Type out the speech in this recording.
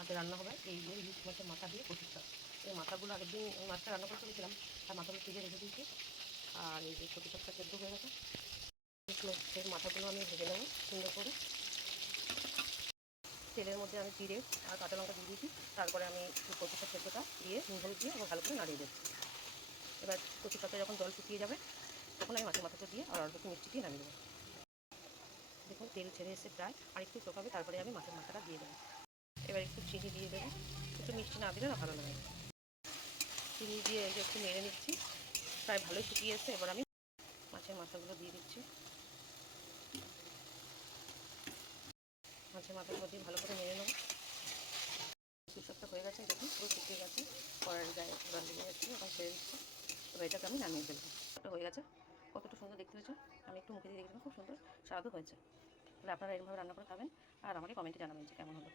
আজকে রান্না হবে এই ইলিশ মাছের মাথা দিয়ে কচুর শাক। এই মাথাগুলো আরেকদিন মাছটা রান্না করতে গেছিলাম, তার মাথাগুলো ফ্রিজে রেখে দিয়েছি। আর এই যে কচুর শাকটা সেদ্ধ হয়ে গেছে, সেই মাথাগুলো আমি ভেজে নেবো সুন্দর করে। তেলের মধ্যে আমি জিরে আর কাঁচা লঙ্কা দিয়ে দিয়েছি। তারপরে আমি কচুর শাক সেদ্ধটা দিয়ে নুন হলুদ দিয়ে আবার ভালো করে নাড়িয়ে দিচ্ছি। এবার কচুর শাকটা যখন জল শুকিয়ে যাবে তখন আমি মাছের মাথাটা দিয়ে আর অল্প একটু মিষ্টি দিয়ে নামিয়ে দেবো। দেখুন তেল ছেড়ে এসে প্রায় আর একটু শুকাবে, তারপরে আমি মাছের মাথাটা দিয়ে দেবো। এবার একটু চিনি দিয়ে দেবো, একটু মিষ্টি না দিলে না ভালো লাগে। চিনি দিয়ে একটু নেড়ে নিচ্ছি, প্রায় ভালোই শুকিয়ে এসে এবার আমি মাছের মাথাগুলো দিয়ে দিচ্ছি। মাছের মাথাগুলো দিয়ে ভালো করে নেড়ে নেবো। কচুর শাকটা হয়ে গেছে, দেখুন পুরো শুকিয়ে গেছে, কড়াইয়ের গায়ে জল লেগে যাচ্ছে, এখন ছেড়ে দিচ্ছি। এবার এটাকে আমি নামিয়ে ফেলবো। এটা হয়ে গেছে, কতটা সুন্দর দেখতে হয়েছে। আমি একটু মুখে দিয়ে দেখলাম, খুব সুন্দর স্বাদও হয়েছে। তাহলে আপনারা এরকমভাবে রান্না করে খাবেন আর আমাকে কমেন্টে জানাবেন যে কেমন হলো।